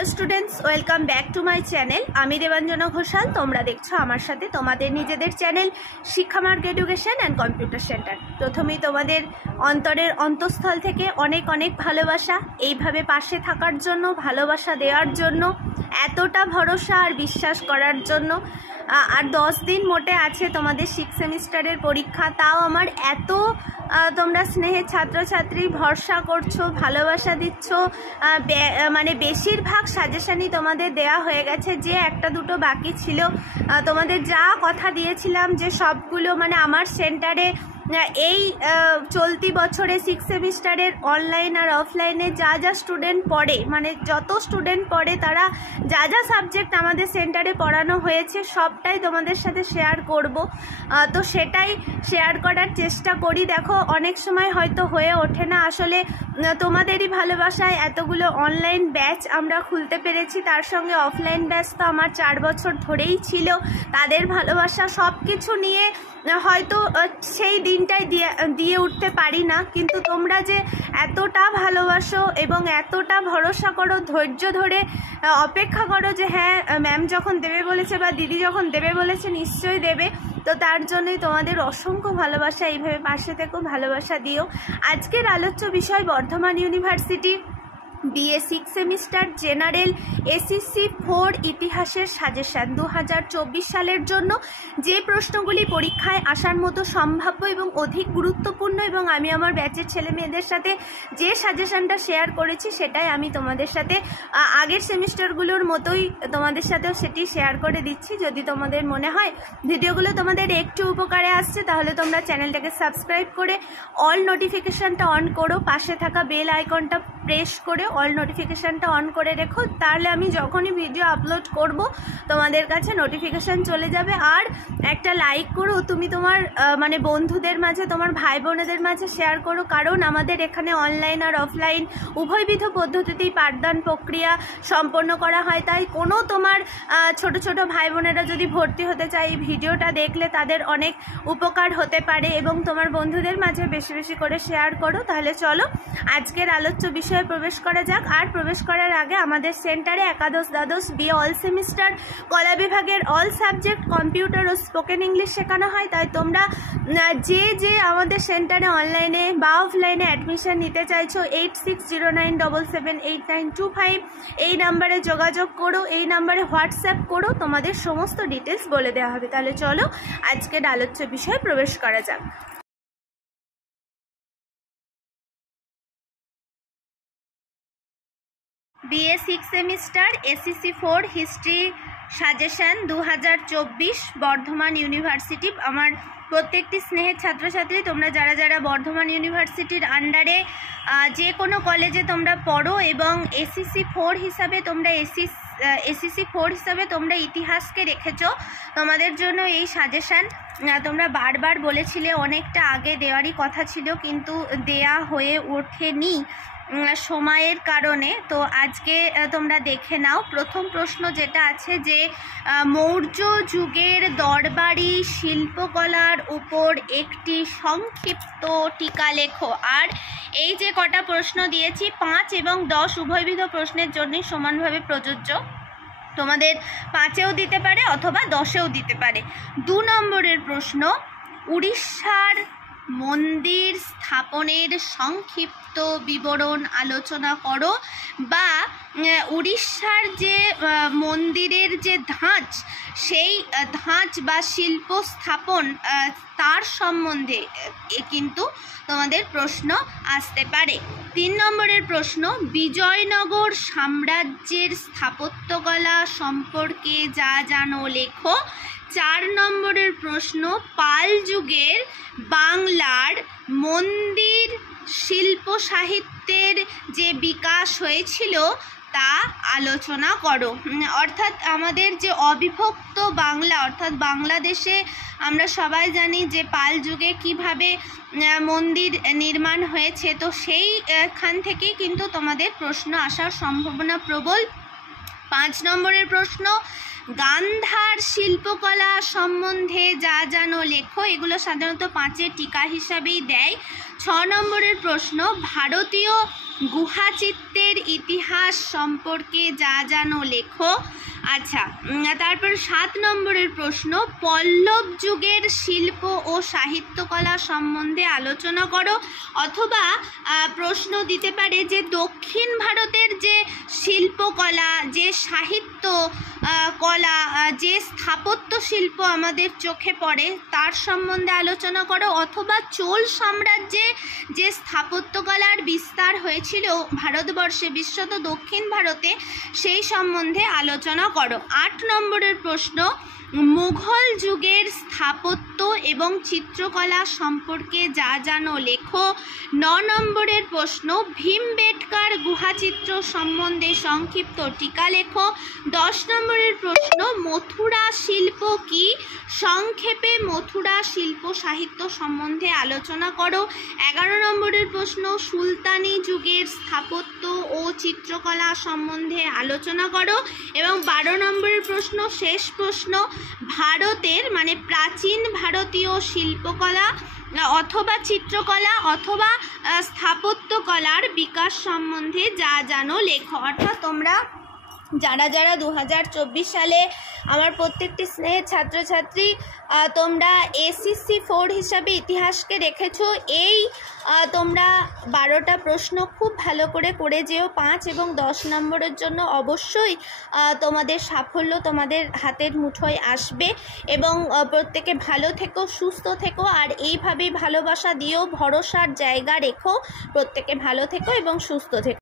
Hello students, welcome back to my channel. আমি দেবাঞ্জনা ঘোষাল। তোমরা দেখছো আমার সাথে তোমাদের নিজেদের চ্যানেল শিক্ষা মার্গ এডুকেশন অ্যান্ড কম্পিউটার সেন্টার। প্রথমেই তোমাদের অন্তরের অন্তঃস্থল থেকে অনেক অনেক ভালোবাসা, এইভাবে পাশে থাকার জন্য, ভালোবাসা দেওয়ার জন্য, এতটা ভরসা আর বিশ্বাস করার জন্য। আর 10 দিন মোটে আছে তোমাদের 6 সেমিস্টারের পরীক্ষা, তাও আমার এত তোমরা স্নেহের ছাত্রছাত্রী ভরসা করছো, ভালোবাসা দিচ্ছ। মানে বেশিরভাগ সাজেশনই তোমাদের দেয়া হয়ে গেছে, যে একটা দুটো বাকি ছিল। তোমাদের যা কথা দিয়েছিলাম যে সবগুলো মানে আমার সেন্টারে এই চলতি বছরে 6 সেমিস্টারের অনলাইন আর অফলাইনে যা যা স্টুডেন্ট পড়ে, মানে যত স্টুডেন্ট পড়ে তারা যা যা সাবজেক্ট আমাদের সেন্টারে পড়ানো হয়েছে সবটাই তোমাদের সাথে শেয়ার করব। তো সেটাই শেয়ার করার চেষ্টা করি। দেখো, অনেক সময় হয়তো হয়ে ওঠে না, আসলে তোমাদেরই ভালোবাসায় এতগুলো অনলাইন ব্যাচ আমরা খুলতে পেরেছি, তার সঙ্গে অফলাইন ব্যাচ তো আমার 4 বছর ধরেই ছিল। তাদের ভালোবাসা সব কিছু নিয়ে হয়তো সেই দিনটাই দিয়ে উঠতে পারি না, কিন্তু তোমরা যে এতটা ভালোবাসো এবং এতটা ভরসা করো, ধৈর্য ধরে অপেক্ষা করো যে হ্যাঁ ম্যাম যখন দেবে বলেছে বা দিদি যখন দেবে বলেছে নিশ্চয়ই দেবে, তো তার জন্যই তোমাদের অসংখ্য ভালোবাসা। এইভাবে পাশে থেকো, ভালোবাসা দিও। আজকের আলোচ্য বিষয় Bardhaman university BA 6 semester general SEC 4 ইতিহাসের সাজেশান 2024 সালের জন্য যে প্রশ্নগুলি পরীক্ষায় আসার মতো সম্ভাব্য এবং অধিক গুরুত্বপূর্ণ, এবং আমি আমার ব্যাচের ছেলে মেয়েদের সাথে যে সাজেশানটা শেয়ার করেছি সেটাই আমি তোমাদের সাথে আগের সেমিস্টারগুলোর মতোই তোমাদের সাথেও সেটি শেয়ার করে দিচ্ছি। যদি তোমাদের মনে হয় ভিডিওগুলো তোমাদের একটু উপকারে আসছে, তাহলে তোমরা চ্যানেলটাকে সাবস্ক্রাইব করে অল নোটিফিকেশানটা অন করো, পাশে থাকা বেল আইকনটা প্রেস করে অল নোটিফিকেশানটা অন করে রেখো, তাহলে আমি যখনই ভিডিও আপলোড করব তোমাদের কাছে নোটিফিকেশান চলে যাবে। আর একটা লাইক করো, তুমি তোমার মানে বন্ধুদের মাঝে, তোমার ভাই বোনেদের মাঝে শেয়ার করো, কারণ আমাদের এখানে অনলাইন আর অফলাইন উভয়বিধ পদ্ধতিতেই পাঠদান প্রক্রিয়া সম্পন্ন করা হয়। তাই কোনো তোমার ছোট ছোট ভাই বোনেরা যদি ভর্তি হতে চায়, এই ভিডিওটা দেখলে তাদের অনেক উপকার হতে পারে, এবং তোমার বন্ধুদের মাঝে বেশি বেশি করে শেয়ার করো। তাহলে চলো আজকের আলোচ্য বিষয়ে প্রবেশ করা যাক। আর প্রবেশ করার আগে, আমাদের সেন্টারে একাদশ দ্বাদশ BA অল সেমিস্টার কলা বিভাগের অল সাবজেক্ট কম্পিউটার ও স্পোকেন ইংলিশ শেখানো হয়। তাই তোমরা যে আমাদের সেন্টারে অনলাইনে বা অফলাইনে অ্যাডমিশন নিতে চাইছো, 8609778925 এই নাম্বারে যোগাযোগ করো, এই নাম্বারে হোয়াটসঅ্যাপ করো, তোমাদের সমস্ত ডিটেলস বলে দেওয়া হবে। তাহলে চলো আজকের আলোচ্য বিষয়ে প্রবেশ করা যাক। BA 6 semester SEC 4 history suggestion 2024 Bardhaman university. আমার প্রত্যেকটি স্নেহের ছাত্রছাত্রী, তোমরা যারা যারা বর্ধমান ইউনিভার্সিটির আন্ডারে যে কোনো কলেজে তোমরা পড়ো এবং SEC 4 হিসাবে তোমরা SEC 4 হিসাবে তোমরা ইতিহাসকে রেখেছো, তোমাদের জন্য এই সাজেশান। তোমরা বারবার বলেছিলে, অনেকটা আগে দেওয়ারই কথা ছিল কিন্তু দেয়া হয়ে ওঠেনি সময়ের কারণে। তো আজকে তোমরা দেখে নাও। প্রথম প্রশ্ন যেটা আছে যে মৌর্য যুগের দরবারি শিল্পকলার উপর একটি সংক্ষিপ্ত টিকা লেখো। আর এই যে কটা প্রশ্ন দিয়েছি, 5 এবং 10 উভয়বিধ প্রশ্নের জন্যই সমানভাবে প্রযোজ্য। তোমাদের 5এও দিতে পারে অথবা 10এও দিতে পারে। 2 নম্বরের প্রশ্ন, উড়িষ্যার মন্দির স্থাপনের সংক্ষিপ্ত বিবরণ আলোচনা করো, বা উড়িষ্যার যে মন্দিরের যে ধাঁচ, সেই ধাঁচ বা শিল্প স্থাপন তার সম্বন্ধে কিন্তু তোমাদের প্রশ্ন আসতে পারে। 3 নম্বরের প্রশ্ন, বিজয়নগর সাম্রাজ্যের স্থাপত্যকলা সম্পর্কে যা জানো লেখো। 4 নম্বরের প্রশ্ন, পাল যুগের বাংলার মন্দির শিল্প সাহিত্যের যে বিকাশ হয়েছিল তা আলোচনা করো। অর্থাৎ আমাদের যে অবিভক্ত বাংলা, অর্থাৎ বাংলাদেশে আমরা সবাই জানি যে পাল যুগে কিভাবে মন্দির নির্মাণ হয়েছে, তো সেইখান থেকেই কিন্তু তোমাদের প্রশ্ন আসার সম্ভাবনা প্রবল। 5 নম্বরের প্রশ্ন, গান্ধার শিল্পকলা সম্বন্ধে যা জানো লেখো। এগুলো সাধারণত 5-এর টিকা হিসাবেই দেয়। 6 নম্বরের প্রশ্ন, ভারতীয় গুহাচিত্রের ইতিহাস সম্পর্কে যা জানো লেখো। আচ্ছা, তারপর 7 নম্বরের প্রশ্ন, পল্লব যুগের শিল্প ও সাহিত্যকলা সম্বন্ধে আলোচনা করো। অথবা প্রশ্ন দিতে পারে যে দক্ষিণ ভারতের যে শিল্পকলা, যে সাহিত্য কলা, যে স্থাপত্য শিল্প আমাদের চোখে পড়ে তার সম্বন্ধে আলোচনা করো। অথবা চোল সাম্রাজ্যে যে স্থাপত্যকলার বিস্তার হয়েছিল ভারতবর্ষে, বিশেষত দক্ষিণ ভারতে, সেই সম্বন্ধে আলোচনা করো। 8 নম্বরের প্রশ্ন, মুঘল যুগের স্থাপত্য এবং চিত্রকলা সম্পর্কে যা জানো লেখো। 9 নম্বরের প্রশ্ন, ভীমবেটকার গুহাচিত্র সম্বন্ধে সংক্ষিপ্ত টিকা লেখো। 10 নম্বরের প্রশ্ন, মথুরা শিল্প কি? সংক্ষেপে মথুরা শিল্প সাহিত্য সম্বন্ধে আলোচনা করো। 11 নম্বরের প্রশ্ন, সুলতানি যুগের স্থাপত্য ও চিত্রকলা সম্বন্ধে আলোচনা করো। এবং 12 নম্বরের প্রশ্ন, শেষ প্রশ্ন, ভারতের মানে প্রাচীন ভারতীয় শিল্পকলা অথবা চিত্রকলা অথবা স্থাপত্যকলার বিকাশ সম্বন্ধে যা জানো লেখো। অর্থাৎ তোমরা যারা 2024 সালে আমার প্রত্যেকটি স্নেহের ছাত্রছাত্রী তোমরা এসএসসি 4 হিসাবে ইতিহাসকে রেখেছো, এই তোমরা 12টা প্রশ্ন খুব ভালো করে যেও। 5 এবং 10 নম্বরের জন্য অবশ্যই তোমাদের সাফল্য তোমাদের হাতের মুঠোয় আসবে। এবং প্রত্যেকে ভালো থেকো, সুস্থ থেকো, আর এইভাবেই ভালোবাসা দিও, ভরসার জায়গা রেখো। প্রত্যেকে ভালো থেকো এবং সুস্থ থেকো।